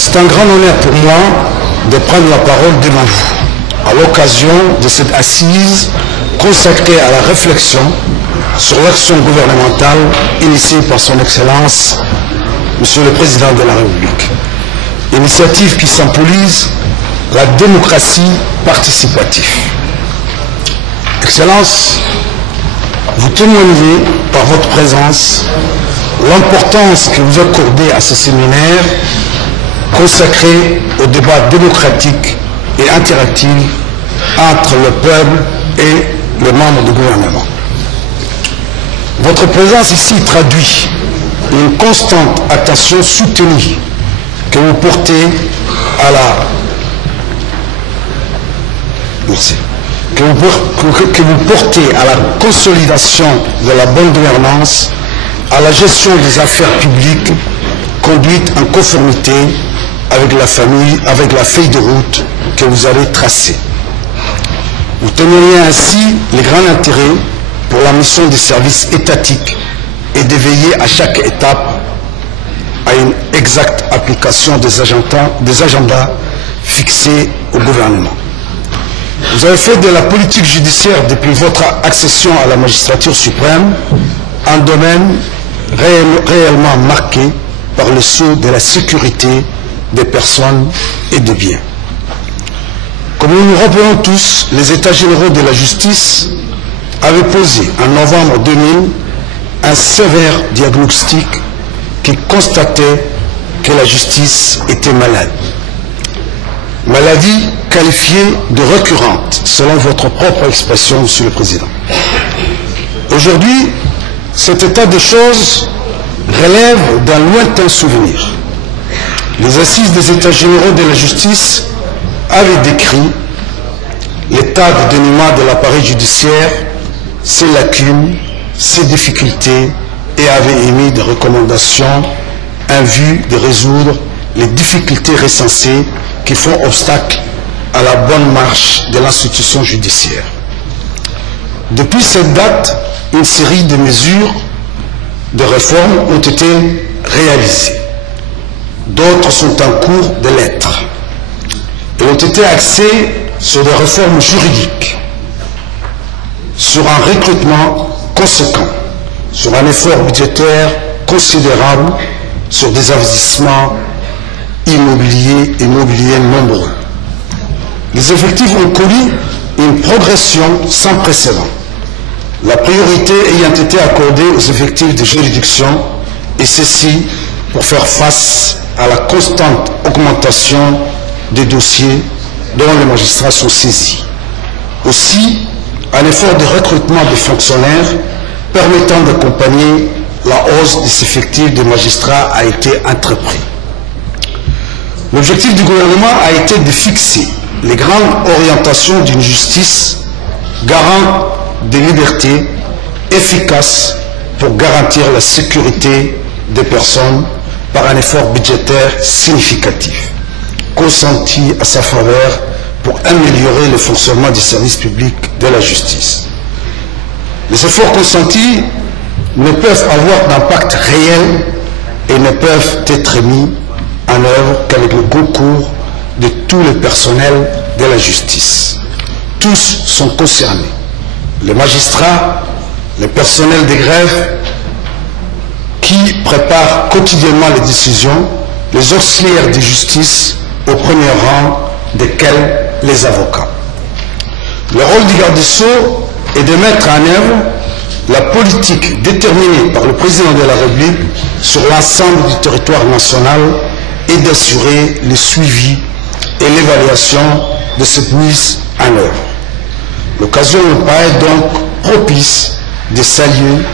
C'est un grand honneur pour moi de prendre la parole devant vous à l'occasion de cette assise consacrée à la réflexion sur l'action gouvernementale initiée par son Excellence, Monsieur le Président de la République. Initiative qui symbolise la démocratie participative. Excellence, vous témoignez par votre présence l'importance que vous accordez à ce séminaire consacré au débat démocratique et interactif entre le peuple et les membres du gouvernement. Votre présence ici traduit une constante attention soutenue que vous portez à la consolidation de la bonne gouvernance, à la gestion des affaires publiques conduite en conformité avec la feuille de route que vous avez tracée. Vous témoignez ainsi les grands intérêts pour la mission des services étatiques et de veiller à chaque étape à une exacte application des agendas fixés au gouvernement. Vous avez fait de la politique judiciaire depuis votre accession à la magistrature suprême un domaine réellement marqué par le sceau de la sécurité des personnes et des biens. Comme nous nous rappelons tous, les États généraux de la justice avaient posé en novembre 2000 un sévère diagnostic qui constatait que la justice était malade. Maladie qualifiée de récurrente, selon votre propre expression, Monsieur le Président. Aujourd'hui, cet état de choses relève d'un lointain souvenir. Les assises des États généraux de la justice avaient décrit l'état de dénouement de l'appareil judiciaire, ses lacunes, ses difficultés et avaient émis des recommandations en vue de résoudre les difficultés recensées qui font obstacle à la bonne marche de l'institution judiciaire. Depuis cette date, une série de mesures de réforme ont été réalisées. D'autres sont en cours de l'être. Elles ont été axées sur des réformes juridiques, sur un recrutement conséquent, sur un effort budgétaire considérable, sur des investissements immobiliers nombreux. Les effectifs ont connu une progression sans précédent, la priorité ayant été accordée aux effectifs de juridiction, et ceci pour faire face à la constante augmentation des dossiers dont les magistrats sont saisis. Aussi, un effort de recrutement des fonctionnaires permettant d'accompagner la hausse des effectifs des magistrats a été entrepris. L'objectif du gouvernement a été de fixer les grandes orientations d'une justice garante des libertés, efficace pour garantir la sécurité des personnes par un effort budgétaire significatif, consenti à sa faveur pour améliorer le fonctionnement du service public de la justice. Les efforts consentis ne peuvent avoir d'impact réel et ne peuvent être mis en œuvre qu'avec le concours de tout le personnel de la justice. Tous sont concernés. Les magistrats, le personnel des greffes qui préparent quotidiennement les décisions, les auxiliaires de justice au premier rang desquels les avocats. Le rôle du garde des Sceaux est de mettre en œuvre la politique déterminée par le président de la République sur l'ensemble du territoire national et d'assurer le suivi et l'évaluation de cette mise en œuvre. L'occasion me paraît donc propice de saluer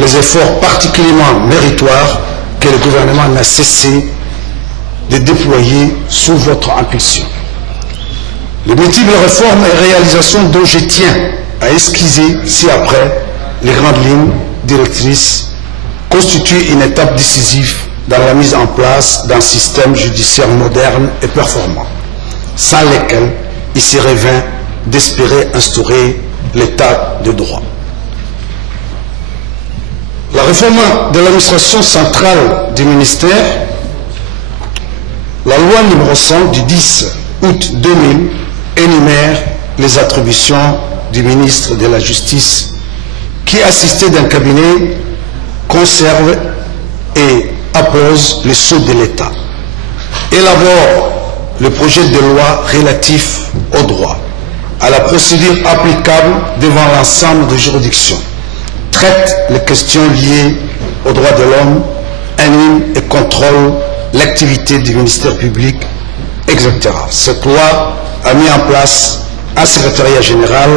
les efforts particulièrement méritoires que le gouvernement n'a cessé de déployer sous votre impulsion. Les multiples réformes et réalisations dont je tiens à esquisser ci-après les grandes lignes directrices constituent une étape décisive dans la mise en place d'un système judiciaire moderne et performant, sans lequel il serait vain d'espérer instaurer l'état de droit. La réforme de l'administration centrale du ministère La loi numéro 100 du 10 août 2000 énumère les attributions du ministre de la Justice qui, assisté d'un cabinet, conserve et appose les sceaux de l'État, élabore le projet de loi relatif au droit, à la procédure applicable devant l'ensemble des juridictions, traite les questions liées aux droits de l'homme, anime et contrôle l'activité du ministère public, etc. Cette loi a mis en place un secrétariat général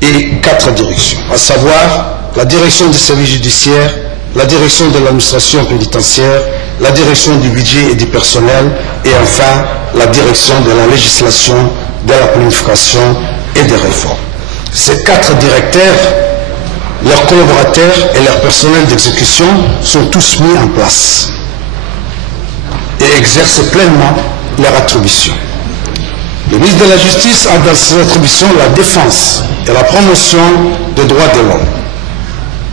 et 4 directions, à savoir la direction des services judiciaires, la direction de l'administration pénitentiaire, la direction du budget et du personnel, et enfin la direction de la législation, de la planification et des réformes. Ces 4 directeurs, leurs collaborateurs et leur personnel d'exécution sont tous mis en place et exercent pleinement leurs attributions. Le ministre de la Justice a dans ses attributions la défense et la promotion des droits de l'homme.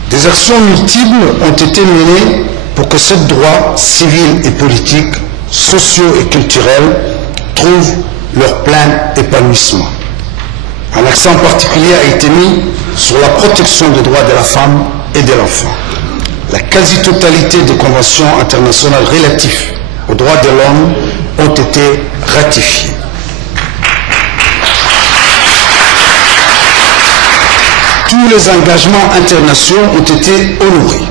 Des actions multiples ont été menées pour que ces droits civils et politiques, sociaux et culturels trouvent leur plein épanouissement. Un accent particulier a été mis sur la protection des droits de la femme et de l'enfant. La quasi-totalité des conventions internationales relatives aux droits de l'homme ont été ratifiées. Tous les engagements internationaux ont été honorés,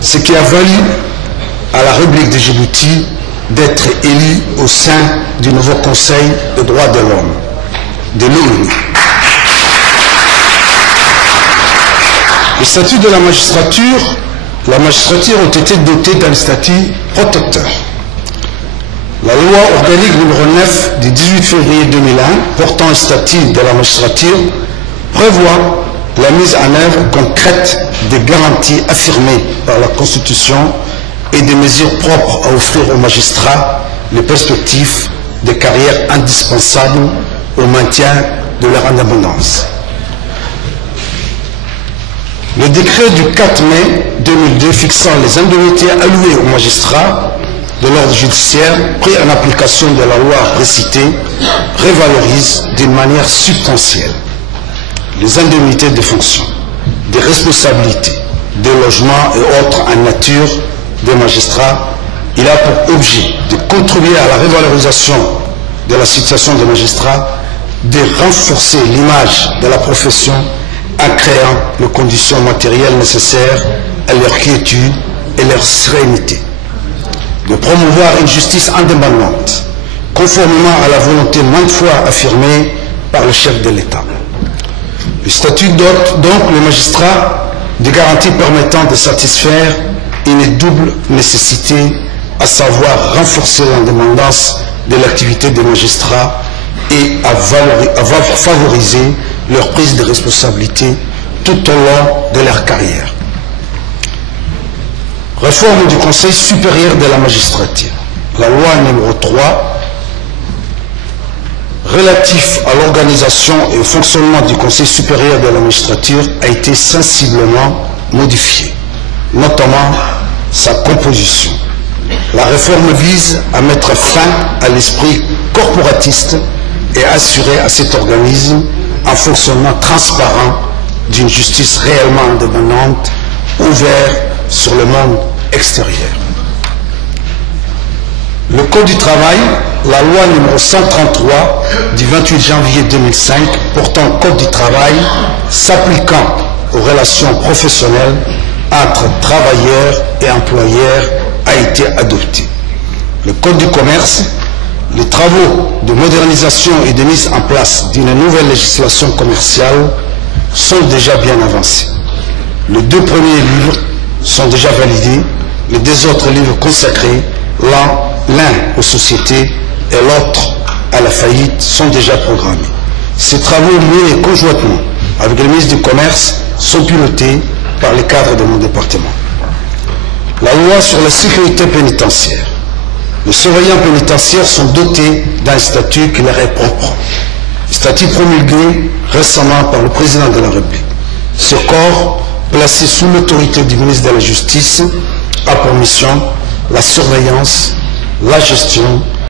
ce qui a valu à la République de Djibouti d'être élue au sein du nouveau Conseil des droits de l'homme de l'ONU. Les statuts de la magistrature ont été dotés d'un statut protecteur. La loi organique numéro 9 du 18 février 2001 portant un statut de la magistrature prévoit la mise en œuvre concrète des garanties affirmées par la Constitution et des mesures propres à offrir aux magistrats les perspectives de carrière indispensables au maintien de leur indépendance. Le décret du 4 mai 2002 fixant les indemnités allouées aux magistrats de l'ordre judiciaire, pris en application de la loi précitée, révalorise d'une manière substantielle les indemnités de fonction, des responsabilités, des logements et autres en nature des magistrats. Il a pour objet de contribuer à la révalorisation de la situation des magistrats, de renforcer l'image de la profession en créant les conditions matérielles nécessaires à leur quiétude et leur sérénité, de promouvoir une justice indépendante, conformément à la volonté maintes fois affirmée par le chef de l'État. Le statut dote donc les magistrats de garanties permettant de satisfaire une double nécessité, à savoir renforcer l'indépendance de l'activité des magistrats et à favoriser leur prise de responsabilité tout au long de leur carrière. Réforme du Conseil supérieur de la magistrature. La loi numéro 3 relatif à l'organisation et au fonctionnement du Conseil supérieur de la magistrature a été sensiblement modifiée, notamment sa composition. La réforme vise à mettre fin à l'esprit corporatiste et à assurer à cet organisme un fonctionnement transparent d'une justice réellement indépendante, ouverte sur le monde extérieur. Le Code du travail, la loi numéro 133 du 28 janvier 2005 portant Code du travail s'appliquant aux relations professionnelles entre travailleurs et employeurs a été adopté. Le Code du commerce, les travaux de modernisation et de mise en place d'une nouvelle législation commerciale sont déjà bien avancés. Les 2 premiers livres sont déjà validés, les 2 autres livres consacrés, l'un aux sociétés et l'autre à la faillite, sont déjà programmés. Ces travaux menés conjointement avec le ministre du Commerce sont pilotés par les cadres de mon département. La loi sur la sécurité pénitentiaire. Les surveillants pénitentiaires sont dotés d'un statut qui leur est propre. Statut promulgué récemment par le président de la République. Ce corps, placé sous l'autorité du ministre de la Justice, a pour mission la surveillance la gestion